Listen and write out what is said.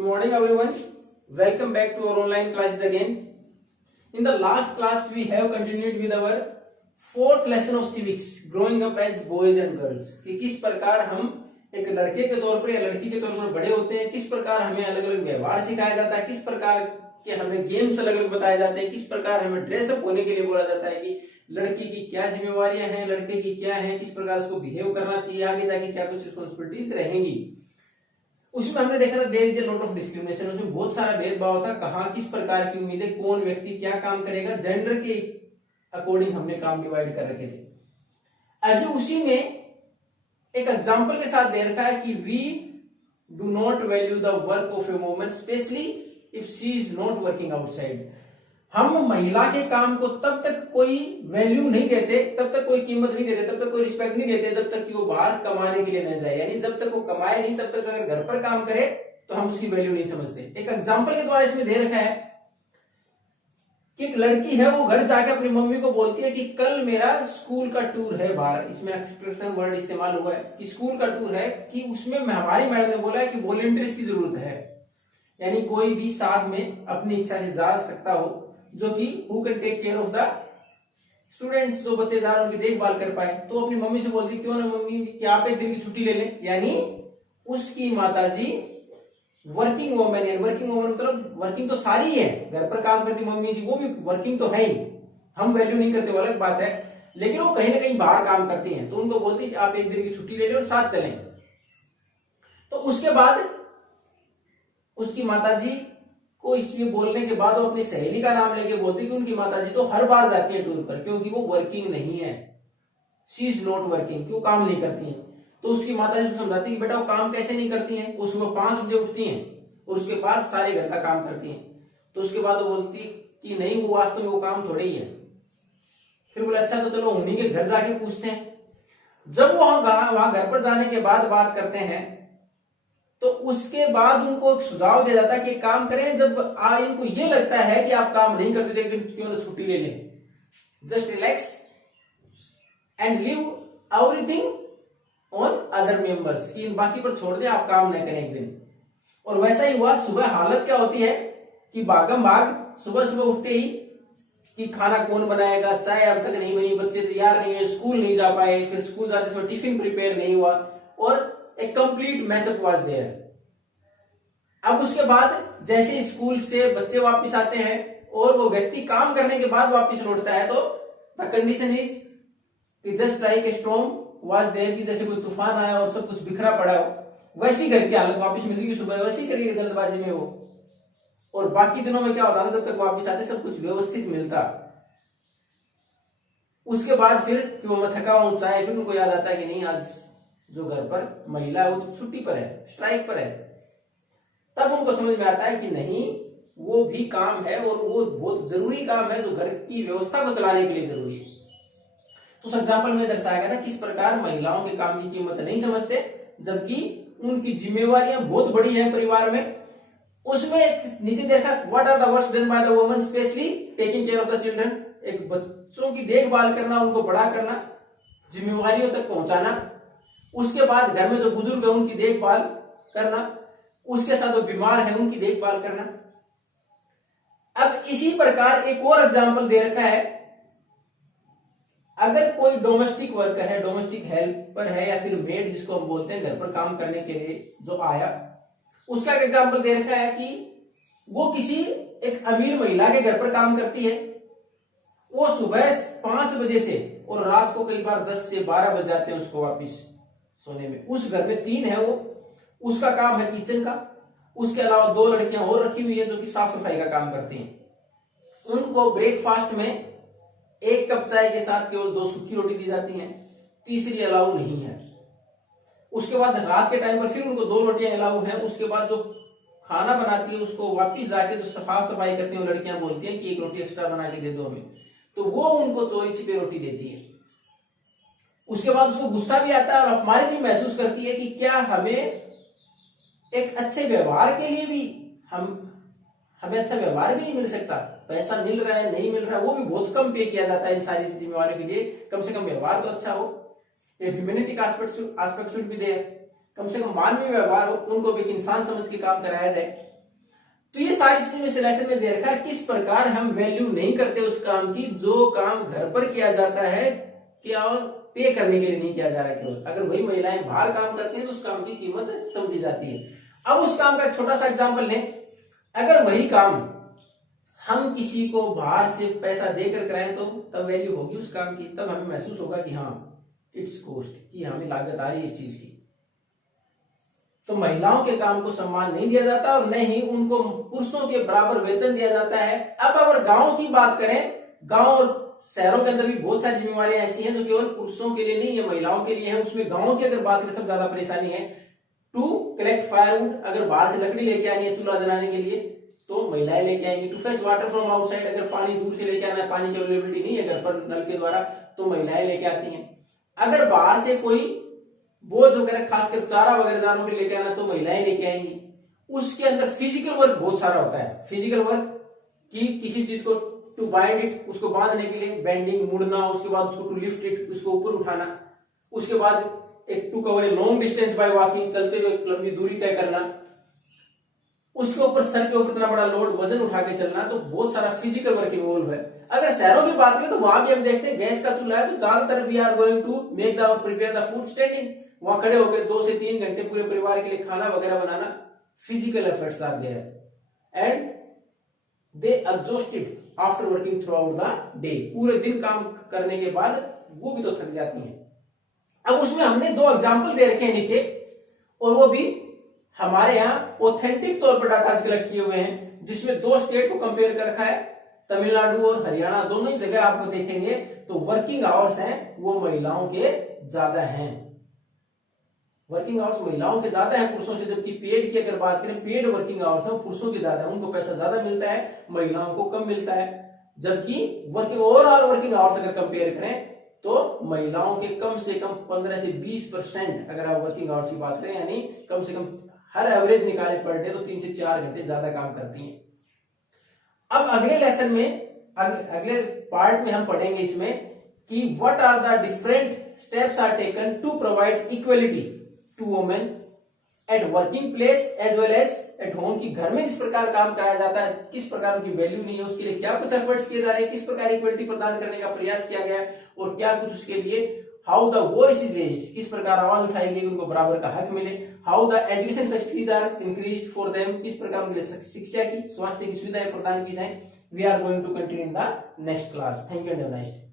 Good morning everyone. Welcome back to our online classes again. In the last class we have continued with our fourth lesson of civics, growing up as boys and girls. कि किस प्रकार हम एक लड़के के तौर पर या लड़की के तौर पर बड़े होते हैं, किस प्रकार हमें अलग अलग व्यवहार सिखाया जाता है, किस प्रकार के हमें गेम्स अलग अलग बताए जाते हैं, किस प्रकार हमें ड्रेसअप होने के लिए बोला जाता है कि लड़की की क्या जिम्मेवारियां हैं, लड़के की क्या है, किस प्रकार उसको बिहेव करना चाहिए, आगे जाके क्या कुछ रिस्पॉन्सिबिलिटीज रहेंगी। उसमें हमने देखा था there is a lot of discrimination, उसमें बहुत सारा भेदभाव था, कहाँ किस प्रकार की उम्मीदें, कौन व्यक्ति क्या काम करेगा, जेंडर के अकॉर्डिंग हमने काम डिवाइड कर रखे थे। अभी उसी में एक एग्जांपल के साथ दे रखा है कि we do not value the work of a woman specially if she is not working outside. हम महिला के काम को तब तक कोई वैल्यू नहीं देते, तब तक कोई कीमत नहीं देते, तब तक कोई रिस्पेक्ट नहीं देते जब तक कि वो बाहर कमाने के लिए न जाए। यानी जब तक वो कमाए नहीं तब तक अगर घर पर काम करे तो हम उसकी वैल्यू नहीं समझते। एक एग्जांपल के द्वारा इसमें दे रखा है कि एक लड़की है, वो घर जाकर अपनी मम्मी को बोलती है कि कल मेरा स्कूल का टूर है बाहर। इसमें एक्सप्रेशन वर्ड इस्तेमाल हुआ है कि स्कूल का टूर है, कि उसमें हमारी मैडम ने बोला है कि वॉलंटियर्स की जरूरत है, यानी कोई भी साथ में अपनी इच्छा से जा सकता हो जो कि who can take care of the students, जो बच्चे जा रहे हैं उनकी देखभाल कर पाए। तो अपनी मम्मी से बोलती क्यों ना मम्मी कि आप एक दिन की छुट्टी ले लें। यानी उसकी माताजी वर्किंग वोमेन है, वर्किंग वोमेन मतलब वर्किंग तो सारी है, घर पर काम करती मम्मी जी वो भी वर्किंग तो है ही, हम वैल्यू नहीं करते वो अलग बात है, लेकिन वो कहीं ना कहीं बाहर काम करती हैं। तो उनको बोलती कि आप एक दिन की छुट्टी ले लें और साथ चलें। तो उसके बाद उसकी माताजी को इसलिए बोलने के बाद वो अपनी सहेली का नाम लेके बोलती कि उनकी माताजी तो हर बार जाती है टूर पर क्योंकि वो वर्किंग नहीं है, शी इज नॉट वर्किंग, कि वो काम नहीं करती हैं। तो उसकी माताजी उसको समझाती कि बेटा वो काम कैसे नहीं करती हैं, वो सुबह 5 बजे उठती हैं और उसके बाद सारे घर का काम करती हैं। तो उसके बाद वो बोलती कि नहीं वो वास्तव में वो काम थोड़े ही है। फिर बोले अच्छा तो चलो उन्हीं के घर जाके पूछते हैं। जब वो वहां घर पर जाने के बाद बात करते हैं तो उसके बाद उनको एक सुझाव दिया जाता है कि काम करें जब इनको ये लगता है कि आप काम नहीं करते थे क्यों ना छुट्टी ले लें, just relax and leave everything on other members, कि इन बाकी पर छोड़ दें, आप काम नहीं करें एक दिन। और वैसा ही हुआ। सुबह हालत क्या होती है कि भागम भाग, सुबह सुबह उठते ही कि खाना कौन बनाएगा, चाय अब तक नहीं बनी, बच्चे तैयार नहीं है, स्कूल नहीं जा पाए, फिर स्कूल जाते समय टिफिन प्रिपेयर नहीं हुआ और एक कंप्लीट मैसअप वाज देयर। अब उसके बाद जैसे स्कूल से बच्चे वापस आते हैं और वो व्यक्ति काम करने के बाद वापस लौटता है तो द कंडीशन इज कि just like a storm was there, कि जैसे कोई तूफान आया और सब कुछ बिखरा पड़ा हो, वैसी घर की हालत वापस मिलती है। सुबह वैसी करिए जल्दबाजी में वो, और बाकी दिनों में क्या होता है जब तक वापस आते सब कुछ व्यवस्थित मिलता। उसके बाद फिर कि वो मैं थका हूं चाहे, फिर उनको याद आता है कि नहीं आज जो घर पर महिला है वो तो छुट्टी पर है, स्ट्राइक पर है। तब उनको समझ में आता है कि नहीं वो भी काम है और वो बहुत जरूरी काम है जो घर की व्यवस्था को चलाने के लिए जरूरी है। तो उस एग्जाम्पल में दर्शाया गया था किस प्रकार महिलाओं के काम की कीमत नहीं समझते जबकि उनकी जिम्मेवारियां बहुत बड़ी हैं परिवार में। उसमें नीचे देखा what are the works done by the woman specially taking care of the children, एक बच्चों की देखभाल करना, उनको बड़ा करना, जिम्मेवारियों तक पहुंचाना। उसके बाद घर में जो बुजुर्ग है उनकी देखभाल करना, उसके साथ जो बीमार है उनकी देखभाल करना। अब इसी प्रकार एक और एग्जांपल दे रखा है, अगर कोई डोमेस्टिक वर्कर है, डोमेस्टिक हेल्पर है या फिर मेड जिसको हम बोलते हैं घर पर काम करने के लिए जो आया, उसका एक एग्जांपल दे रखा है कि वो किसी एक अमीर महिला के घर पर काम करती है। वो सुबह 5 बजे से और रात को कई बार 10 से 12 बज जाते हैं उसको वापिस सोने में। उस घर में 3 है वो, उसका काम है किचन का, उसके अलावा 2 लड़कियां और रखी हुई है जो कि साफ सफाई का काम करती हैं। उनको ब्रेकफास्ट में 1 कप चाय के साथ केवल 2 सूखी रोटी दी जाती हैं, तीसरी अलाउ नहीं है। उसके बाद रात के टाइम पर फिर उनको 2 रोटियां अलाउ हैं। उसके बाद जो खाना बनाती है उसको वापिस जाके जो साफ सफाई करती है लड़कियां बोलती हैं कि 1 रोटी एक्स्ट्रा बना के दे दो हमें, तो वो उनको चोरी छिपे रोटी देती है। उसके बाद उसको गुस्सा भी आता है और अपमानित भी महसूस करती है कि क्या हमें एक अच्छे व्यवहार के लिए भी हमें अच्छा व्यवहार भी नहीं मिल सकता, पैसा मिल रहा है नहीं मिल रहा है वो भी बहुत कम पे किया जाता है इन सारी जिम्मेवारियों के लिए, कम से कम व्यवहार तो अच्छा हो, ह्यूमैनिटी का आस्पेक्ट शुड बी देयर, कम से कम मानवीय व्यवहार हो, उनको भी एक इंसान समझ के काम कराया जाए। तो ये सारी चीजें इस लेसन में दे रखा है किस प्रकार हम वैल्यू नहीं करते उस काम की जो काम घर पर किया जाता है, क्या पे करने के लिए नहीं किया जा रहा है केवल। अगर वही महिलाएं बाहर काम करती हैं तो उस काम की कीमत समझी जाती है। अब उस काम का एक छोटा सा एग्जांपल लें, अगर वही काम हम किसी को बाहर से पैसा देकर कराएं तो तब वैल्यू होगी उस काम की, तब हमें महसूस होगा कि हाँ इट्स कॉस्ट, कि हमें लागत आ रही है इस चीज की। तो महिलाओं के काम को सम्मान नहीं दिया जाता और न ही उनको पुरुषों के बराबर वेतन दिया जाता है। अब अगर गांव की बात करें, गांव और शहरों के अंदर भी बहुत सारी जिम्मेवारियां ऐसी हैं जो केवल पुरुषों के लिए नहीं है, महिलाओं के लिए है। उसमें गांव की अगर बात करें सबसे ज्यादा परेशानी है टू कलेक्ट फायरवुड, अगर बाहर से लकड़ी लेके आनी है चूल्हा जलाने के लिए तो महिलाएं लेके आएंगी। To fetch water from outside, अगर पानी दूर से लेके आना है, पानी की अवेलेबिलिटी नहीं है घर पर नल के द्वारा, तो महिलाएं लेके आती हैं। अगर बाहर से कोई बोझ वगैरह खासकर चारा वगैरह जानवरों के लेके आना तो महिलाएं लेके आएंगी। उसके अंदर फिजिकल वर्क बहुत सारा होता है। फिजिकल वर्क की किसी चीज को टू बाइंड इट, उसको बांधने के लिए बेंडिंग, मुड़ना, उसके बाद उसको टू लिफ्ट इट, उसको ऊपर उठाना, उसके बाद एक to cover a long distance by walking, चलते हुए लंबी दूरी तय करना, उसके ऊपर सर के ऊपर इतना बड़ा लोड वजन उठा के चलना, तो बहुत सारा फिजिकल वर्क इन्वॉल्व है। अगर शहरों की बात करें तो वहां भी हम देखते हैं गैस का चूल्हा है तो ज्यादातर we are going to make the prepare the food standing, वहां खड़े होकर 2 से 3 घंटे पूरे परिवार के लिए खाना वगैरह बनाना। Physical efforts are there and they exhausted after working throughout the day, पूरे दिन काम करने के बाद वो भी तो थक जाती हैं। अब उसमें हमने 2 एग्जाम्पल दे रखे हैं नीचे, और वो भी हमारे यहाँ ऑथेंटिक तौर पर डाटा कलेक्ट किए हुए हैं, जिसमें 2 स्टेट को कंपेयर कर रखा है, तमिलनाडु और हरियाणा। दोनों ही जगह आपको देखेंगे तो वर्किंग आवर्स हैं वो महिलाओं के ज्यादा हैं, वर्किंग आवर्स महिलाओं के ज्यादा हैं पुरुषों से। जबकि पेड की अगर बात करें, पेड वर्किंग आवर्स है पुरुषों के ज्यादा है, उनको पैसा ज्यादा मिलता है, महिलाओं को कम मिलता है। जबकि वर्किंग ओवरऑल वर्किंग आवर्स अगर कंपेयर करें तो महिलाओं के कम से कम 15 से 20% अगर आप वर्किंग आवर्स की बात करें, यानी कम से कम हर एवरेज निकाले पर डे तो 3 से 4 घंटे ज्यादा काम करती हैं। अब अगले लेसन में, अगले पार्ट में हम पढ़ेंगे इसमें कि what are the different steps are taken to provide equality to women at working place as well as at home, की घर में जिस प्रकार काम कराया जाता है, किस प्रकार उनकी वैल्यू नहीं है, उसके लिए क्या कुछ एफर्ट्स किए जा रहे हैं, किस प्रकार इक्वलिटी प्रदान करने का प्रयास किया गया और क्या कुछ उसके लिए how the voice is raised, किस प्रकार आवाज उठाई गई उनको बराबर का हक मिले, how the education facilities are increased for them, किस प्रकार उनके लिए शिक्षा की, स्वास्थ्य की सुविधाएं प्रदान की जाए। We are going to continue in the next class. Thank you and have a nice day.